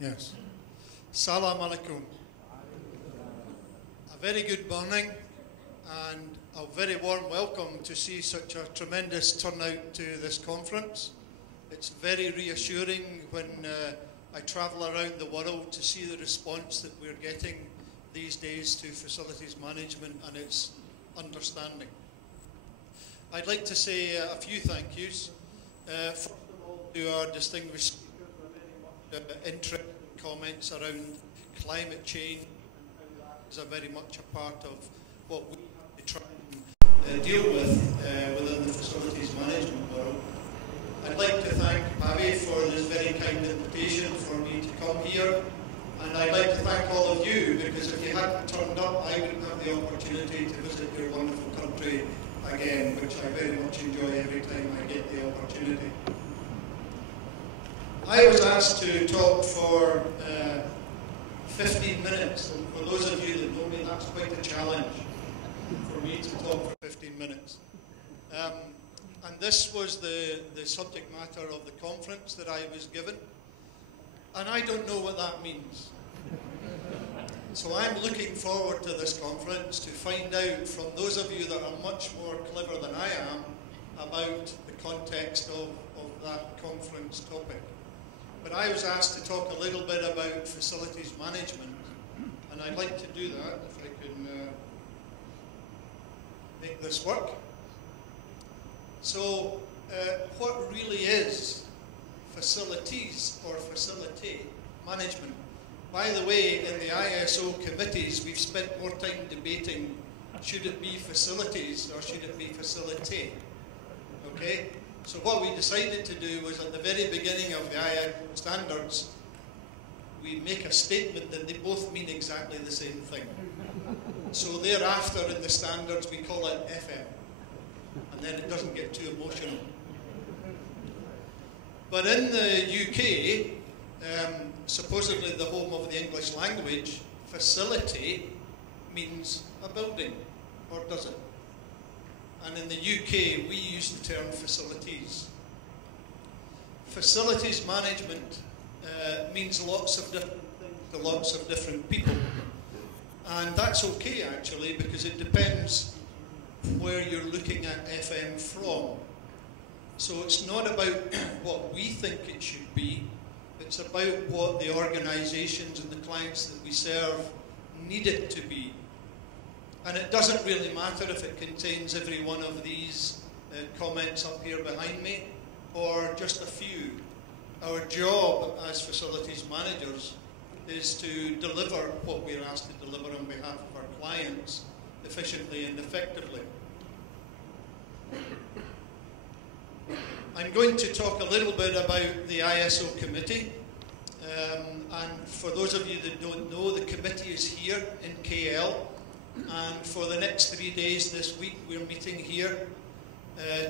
Yes. Salam alaikum. A very good morning and a very warm welcome to see such a tremendous turnout to this conference. It's very reassuring when I travel around the world to see the response that we're getting these days to facilities management and its understanding. I'd like to say a few thank yous. First of all, to our distinguished interesting comments around climate change and how that is a very much a part of what we have to try and deal with within the facilities management world. I'd like to thank Pavi for this very kind invitation for me to come here, and I'd like to thank all of you, because if you hadn't turned up, I wouldn't have the opportunity to visit your wonderful country again, which I very much enjoy every time I get the opportunity. I was asked to talk for 15 minutes, and for those of you that know me, that's quite a challenge for me to talk for 15 minutes. And this was the subject matter of the conference that I was given, and I don't know what that means. So I'm looking forward to this conference to find out from those of you that are much more clever than I am about the context of that conference topic. But I was asked to talk a little bit about facilities management, and I'd like to do that if I can make this work. So, what really is facilities or facility management? By the way, in the ISO committees, we've spent more time debating, should it be facilities or should it be facility? Okay? So what we decided to do was, at the very beginning of the ISO standards, we make a statement that they both mean exactly the same thing. So thereafter in the standards we call it FM, and then it doesn't get too emotional. But in the UK, supposedly the home of the English language, facility means a building, or does it? And in the UK, we use the term facilities. Facilities management means lots of different things to lots of different people. And that's okay, actually, because it depends where you're looking at FM from. So it's not about what we think it should be, it's about what the organisations and the clients that we serve need it to be. And it doesn't really matter if it contains every one of these comments up here behind me, or just a few. Our job as facilities managers is to deliver what we're asked to deliver on behalf of our clients efficiently and effectively. I'm going to talk a little bit about the ISO committee. And for those of you that don't know, the committee is here in KL. And for the next 3 days this week, we're meeting here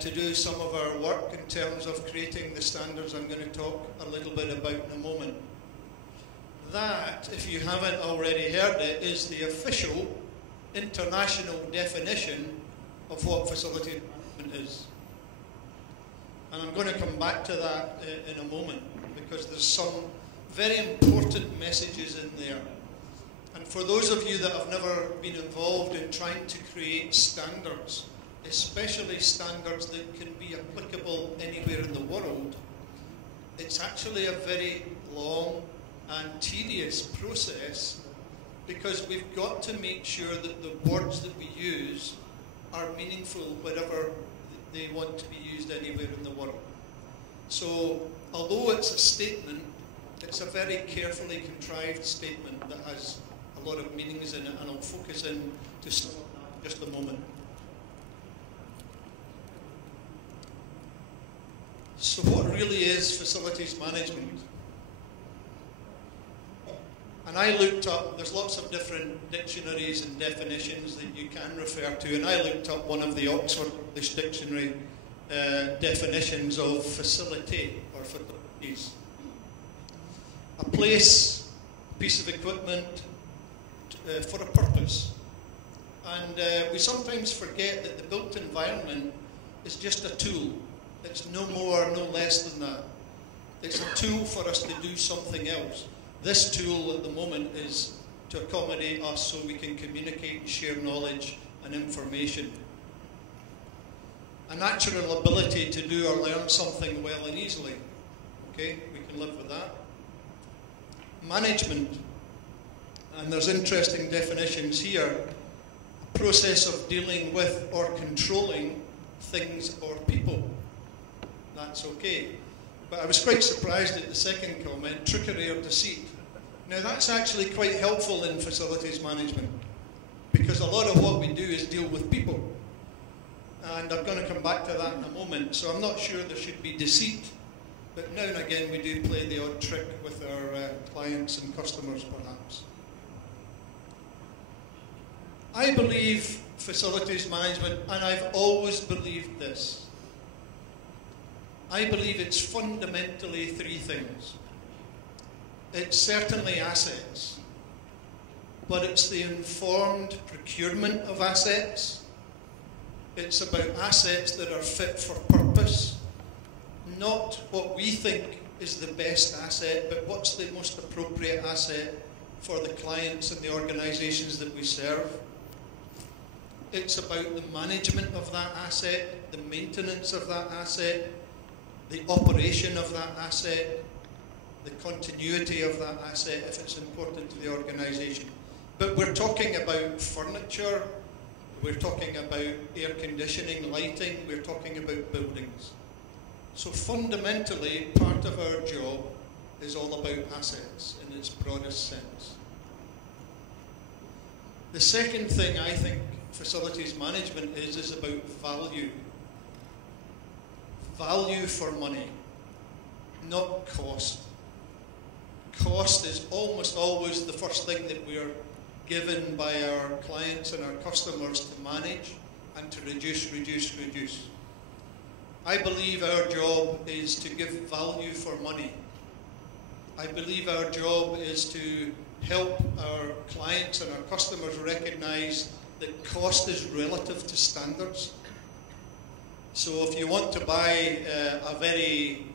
to do some of our work in terms of creating the standards I'm going to talk a little bit about in a moment. That, if you haven't already heard it, is the official international definition of what facility management is. And I'm going to come back to that in a moment, because there's some very important messages in there. And for those of you that have never been involved in trying to create standards, especially standards that can be applicable anywhere in the world, it's actually a very long and tedious process, because we've got to make sure that the words that we use are meaningful wherever they want to be used anywhere in the world. So, although it's a statement, it's a very carefully contrived statement that has a lot of meanings in it, and I'll focus in to some of that in just a moment. So what really is facilities management? And I looked up, there's lots of different dictionaries and definitions that you can refer to, and I looked up one of the Oxford English Dictionary definitions of facility or facilities. A place, piece of equipment for a purpose. And we sometimes forget that the built environment is just a tool. It's no more, no less than that. It's a tool for us to do something else. This tool at the moment is to accommodate us so we can communicate and share knowledge and information. A natural ability to do or learn something well and easily. Okay, we can live with that. Management, and there's interesting definitions here. A process of dealing with or controlling things or people. That's okay. But I was quite surprised at the second comment, trickery or deceit. Now that's actually quite helpful in facilities management, because a lot of what we do is deal with people. And I'm going to come back to that in a moment. So I'm not sure there should be deceit, but now and again we do play the odd trick with our clients and customers perhaps. I believe facilities management, and I've always believed this, I believe it's fundamentally three things. It's certainly assets, but it's the informed procurement of assets. It's about assets that are fit for purpose, not what we think is the best asset, but what's the most appropriate asset for the clients and the organisations that we serve. It's about the management of that asset, the maintenance of that asset, the operation of that asset, the continuity of that asset if it's important to the organisation. But we're talking about furniture, we're talking about air conditioning, lighting, we're talking about buildings. So fundamentally, part of our job is all about assets in its broadest sense. The second thing I think facilities management is about value. Value for money, not cost. Cost is almost always the first thing that we are given by our clients and our customers to manage and to reduce. I believe our job is to give value for money. I believe our job is to help our clients and our customers recognise that cost is relative to standards. So if you want to buy a very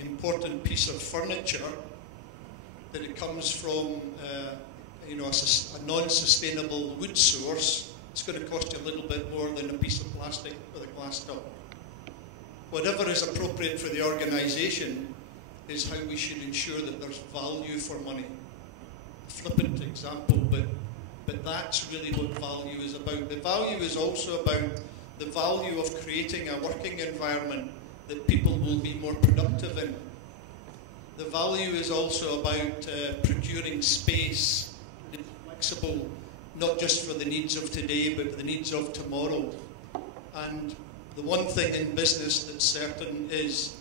important piece of furniture, that it comes from a non-sustainable wood source, it's going to cost you a little bit more than a piece of plastic with a glass top. Whatever is appropriate for the organisation is how we should ensure that there's value for money. Flippant example, but that's really what value is about. The value is also about the value of creating a working environment that people will be more productive in. The value is also about procuring space, flexible, not just for the needs of today, but the needs of tomorrow. And the one thing in business that's certain is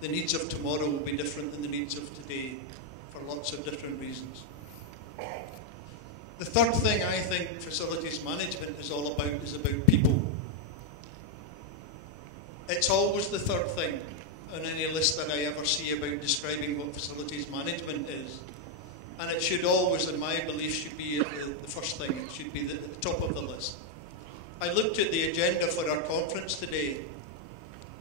the needs of tomorrow will be different than the needs of today for lots of different reasons. The third thing I think facilities management is all about is about people. It's always the third thing on any list that I ever see about describing what facilities management is. And it should always, in my belief, should be the first thing. It should be at the top of the list. I looked at the agenda for our conference today,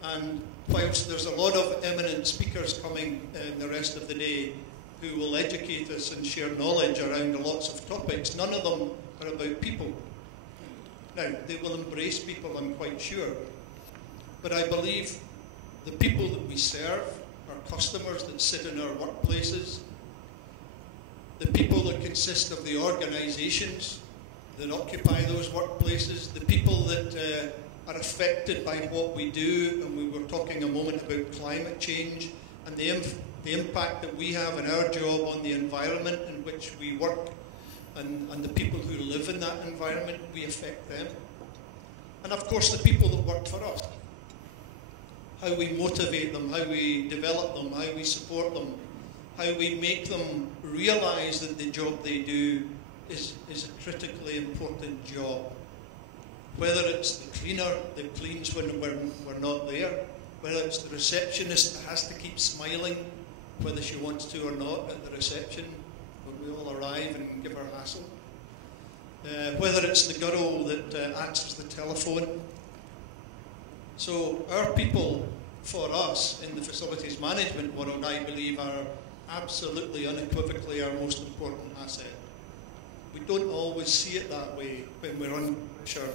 and whilst there's a lot of eminent speakers coming the rest of the day who will educate us and share knowledge around lots of topics, none of them are about people. Now, they will embrace people, I'm quite sure. But I believe the people that we serve, our customers that sit in our workplaces, the people that consist of the organisations that occupy those workplaces, the people that are affected by what we do, and we were talking a moment about climate change and the impact that we have in our job on the environment in which we work, and the people who live in that environment, we affect them. And of course the people that work for us. How we motivate them, how we develop them, how we support them, how we make them realise that the job they do is a critically important job. Whether it's the cleaner that cleans when we're not there, whether it's the receptionist that has to keep smiling, whether she wants to or not, at the reception when we all arrive and give her a hassle. Whether it's the girl that answers the telephone. So our people, for us, in the facilities management world, I believe are absolutely, unequivocally our most important asset. We don't always see it that way when we're under pressure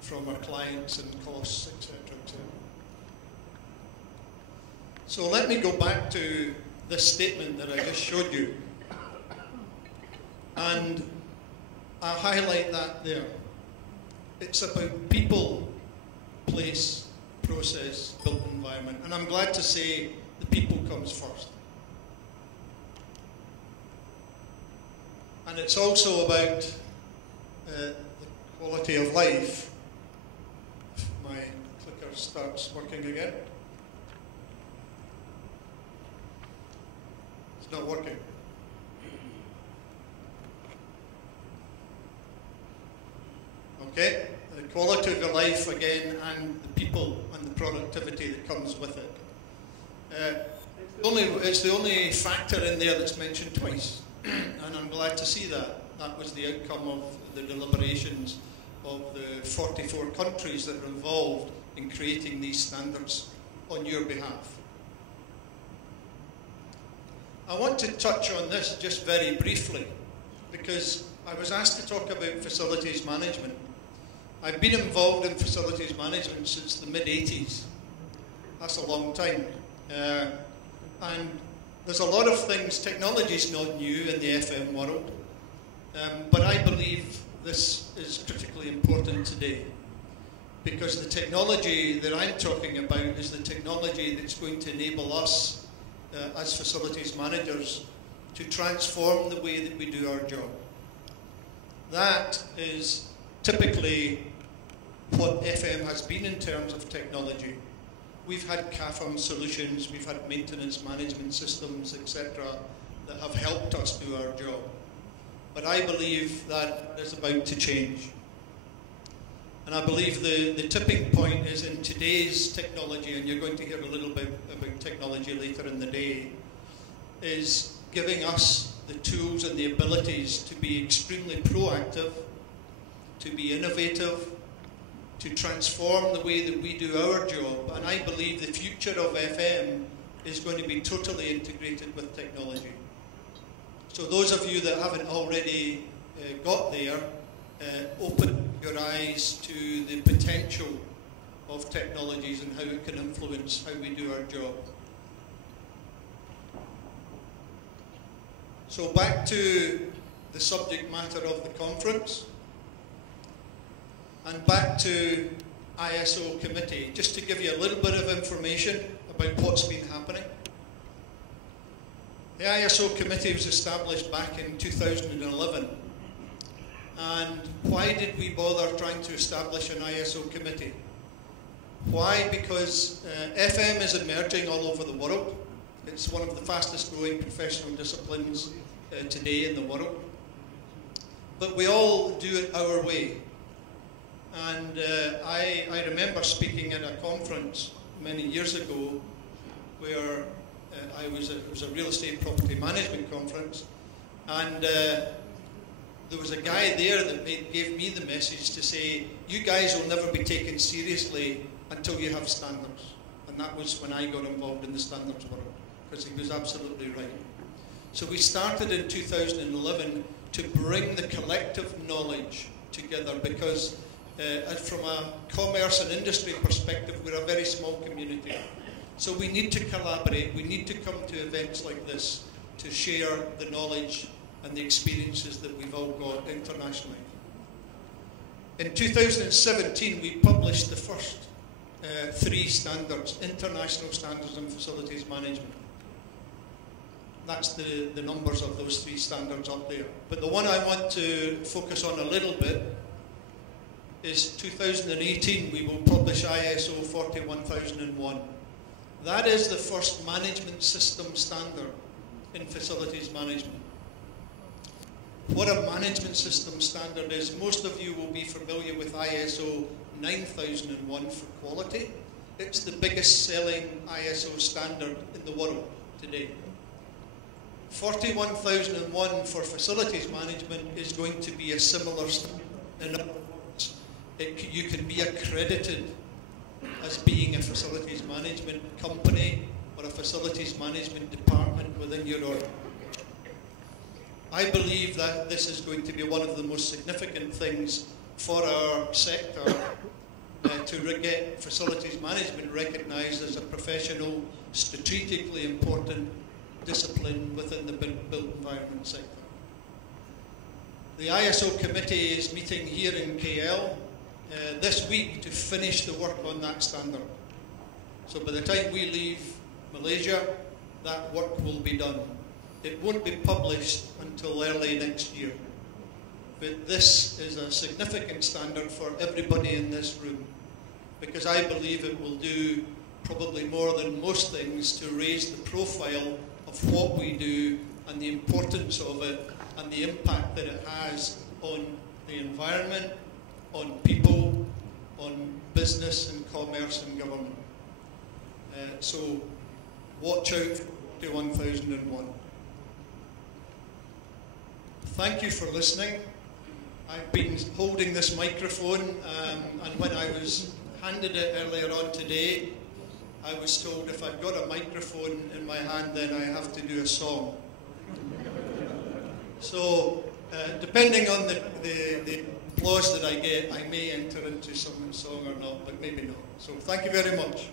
from our clients and costs, etc., etc. So let me go back to this statement that I just showed you. And I'll highlight that there. It's about people, place, process, built environment. And I'm glad to say the people comes first. And it's also about the quality of life. If my clicker starts working again. It's not working. Okay, the quality of your life again, and the people and the productivity that comes with it. It's the only factor in there that's mentioned twice, and I'm glad to see that. That was the outcome of the deliberations of the 44 countries that were involved in creating these standards on your behalf. I want to touch on this just very briefly, because I was asked to talk about facilities management. I've been involved in facilities management since the mid-80s. That's a long time. And there's a lot of things, technology's not new in the FM world, but I believe this is critically important today, because the technology that I'm talking about is the technology that's going to enable us as facilities managers to transform the way that we do our job. That is typically what FM has been in terms of technology. We've had CAFM solutions, we've had maintenance management systems, etc., that have helped us do our job. But I believe that is about to change. And I believe the tipping point is in today's technology, and you're going to hear a little bit about technology later in the day, is giving us the tools and the abilities to be extremely proactive, to be innovative, to transform the way that we do our job. And I believe the future of FM is going to be totally integrated with technology. So those of you that haven't already got there, open your eyes to the potential of technologies and how it can influence how we do our job. So back to the subject matter of the conference, and back to ISO committee, just to give you a little bit of information about what's been happening. The ISO committee was established back in 2011. And why did we bother trying to establish an ISO committee? Why? Because FM is emerging all over the world. It's one of the fastest growing professional disciplines today in the world. But we all do it our way. And I remember speaking at a conference many years ago where it was a real estate property management conference, and there was a guy there that gave me the message to say, you guys will never be taken seriously until you have standards. And that was when I got involved in the standards world, because he was absolutely right. So we started in 2011 to bring the collective knowledge together, because from a commerce and industry perspective, we're a very small community. So we need to collaborate, we need to come to events like this to share the knowledge and the experiences that we've all got internationally. In 2017, we published the first 3 standards, international standards in facilities management. That's the numbers of those 3 standards up there. But the one I want to focus on a little bit is 2018, we will publish ISO 41001. That is the first management system standard in facilities management. What a management system standard is, most of you will be familiar with ISO 9001 for quality. It's the biggest selling ISO standard in the world today. 41001 for facilities management is going to be a similar standard. In other words, you can be accredited as being a facilities management company or a facilities management department within your org. I believe that this is going to be one of the most significant things for our sector to get facilities management recognised as a professional, strategically important discipline within the built environment sector. The ISO committee is meeting here in KL this week to finish the work on that standard. So by the time we leave Malaysia, that work will be done. It won't be published until early next year. But this is a significant standard for everybody in this room, because I believe it will do probably more than most things to raise the profile of what we do and the importance of it and the impact that it has on the environment, on people, on business and commerce and government. So watch out to 1001. Thank you for listening. I've been holding this microphone, and when I was handed it earlier on today, I was told if I've got a microphone in my hand, then I have to do a song. So, depending on the applause that I get, I may enter into some song or not, but maybe not. So, thank you very much.